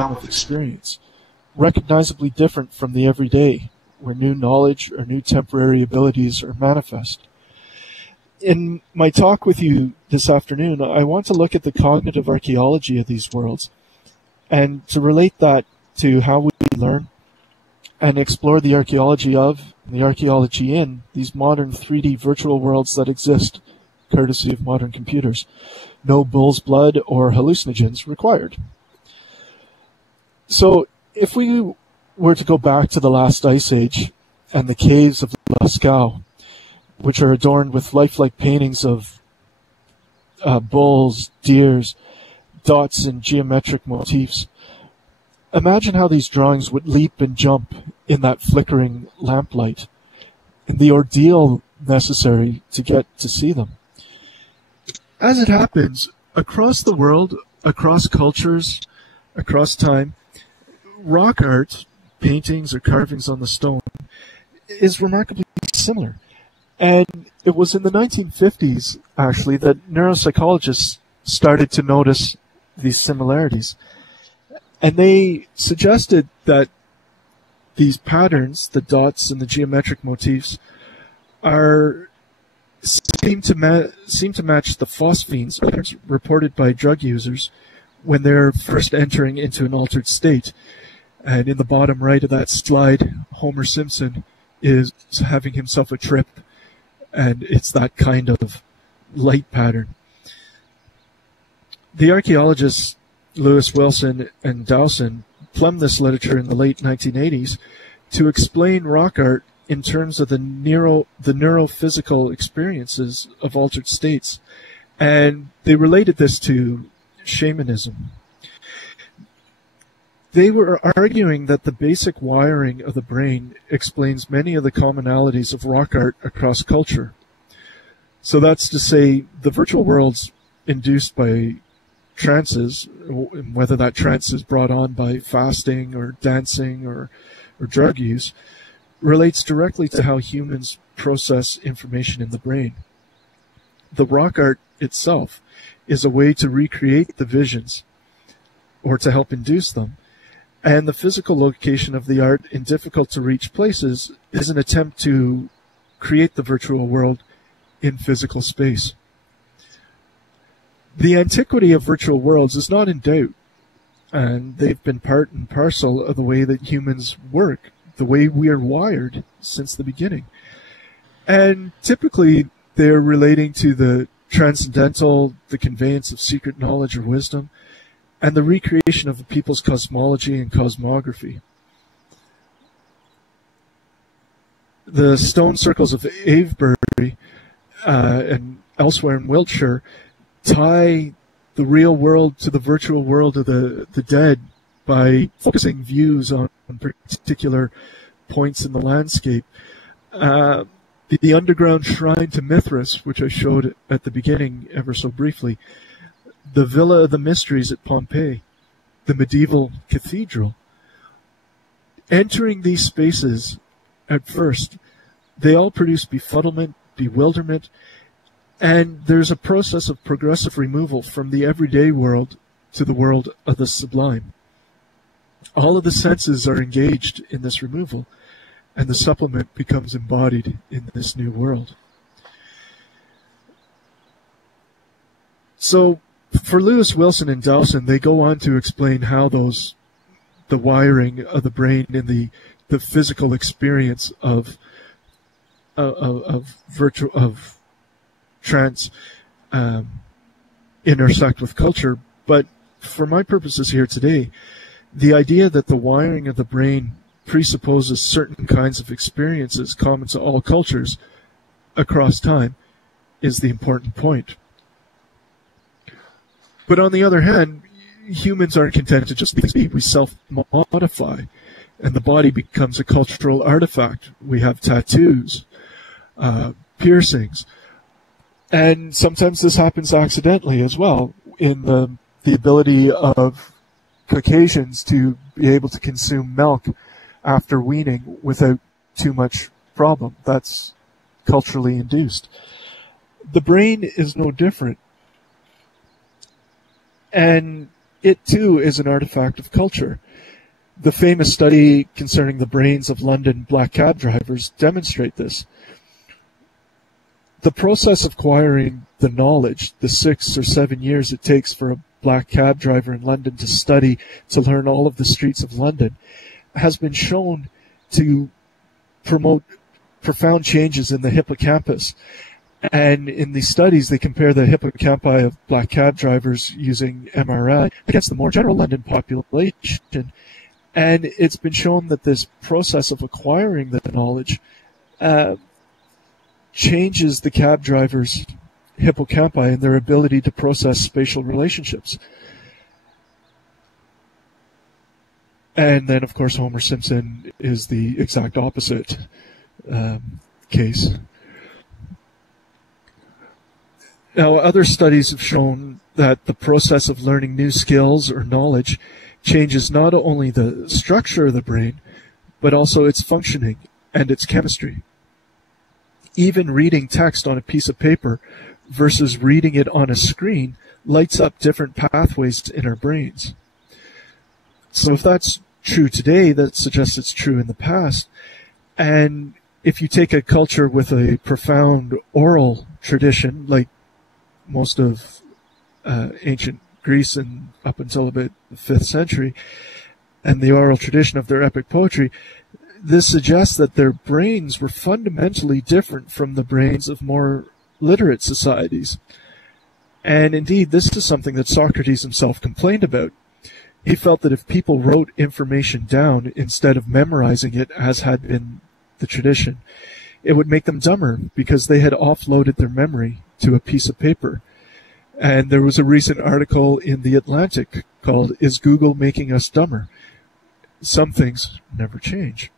realm of experience, recognizably different from the everyday, where new knowledge or new temporary abilities are manifest. In my talk with you this afternoon, I want to look at the cognitive archaeology of these worlds and to relate that to how we learn and explore the archaeology of and the archaeology in these modern 3D virtual worlds that exist, courtesy of modern computers. No bull's blood or hallucinogens required. So if we were to go back to the last ice age and the caves of Lascaux, which are adorned with lifelike paintings of bulls, deers, dots, and geometric motifs, imagine how these drawings would leap and jump in that flickering lamplight, and the ordeal necessary to get to see them. As it happens, across the world, across cultures, across time, rock art, paintings or carvings on the stone, is remarkably similar. And it was in the 1950s, actually, that neuropsychologists started to notice these similarities. And they suggested that these patterns, the dots and the geometric motifs, seem to match the phosphenes patterns reported by drug users when they're first entering into an altered state. And in the bottom right of that slide, Homer Simpson is having himself a trip, and it's that kind of light pattern. The archaeologists Lewis Wilson and Dowson plumbed this literature in the late 1980s to explain rock art in terms of the neurophysical experiences of altered states, and they related this to shamanism. They were arguing that the basic wiring of the brain explains many of the commonalities of rock art across culture. So that's to say, the virtual worlds induced by trances, whether that trance is brought on by fasting or dancing or drug use, relates directly to how humans process information in the brain. The rock art itself is a way to recreate the visions or to help induce them. And the physical location of the art in difficult-to-reach places is an attempt to create the virtual world in physical space. The antiquity of virtual worlds is not in doubt, and they've been part and parcel of the way that humans work, the way we are wired since the beginning. And typically, they're relating to the transcendental, the conveyance of secret knowledge or wisdom, and the recreation of the people's cosmology and cosmography. The stone circles of Avebury and elsewhere in Wiltshire tie the real world to the virtual world of the dead by focusing views on particular points in the landscape. The underground shrine to Mithras, which I showed at the beginning ever so briefly, the Villa of the Mysteries at Pompeii, the medieval cathedral. Entering these spaces at first, they all produce befuddlement, bewilderment, and there's a process of progressive removal from the everyday world to the world of the sublime. All of the senses are engaged in this removal, and the supplement becomes embodied in this new world. So, for Lewis Wilson and Dowson, they go on to explain how the wiring of the brain and the physical experience of trance intersect with culture. But for my purposes here today, the idea that the wiring of the brain presupposes certain kinds of experiences common to all cultures across time is the important point. But on the other hand, humans aren't content to just be. We self-modify, and the body becomes a cultural artifact. We have tattoos, piercings, and sometimes this happens accidentally as well, in the ability of Caucasians to be able to consume milk after weaning without too much problem. That's culturally induced. The brain is no different. And it too is an artifact of culture. The famous study concerning the brains of London black cab drivers demonstrate this. The process of acquiring the knowledge, the 6 or 7 years it takes for a black cab driver in London to study, to learn all of the streets of London, has been shown to promote profound changes in the hippocampus. And in these studies, they compare the hippocampi of black cab drivers using MRI against the more general London population. And it's been shown that this process of acquiring the knowledge changes the cab drivers' hippocampi and their ability to process spatial relationships. And then, of course, Homer Simpson is the exact opposite case. Now, other studies have shown that the process of learning new skills or knowledge changes not only the structure of the brain, but also its functioning and its chemistry. Even reading text on a piece of paper versus reading it on a screen lights up different pathways in our brains. So if that's true today, that suggests it's true in the past. And if you take a culture with a profound oral tradition, like most of ancient Greece and up until about the 5th century, and the oral tradition of their epic poetry, this suggests that their brains were fundamentally different from the brains of more literate societies. And indeed, this is something that Socrates himself complained about. He felt that if people wrote information down instead of memorizing it, as had been the tradition, it would make them dumber because they had offloaded their memory to a piece of paper. And there was a recent article in The Atlantic called, "Is Google Making Us Dumber?" Some things never change.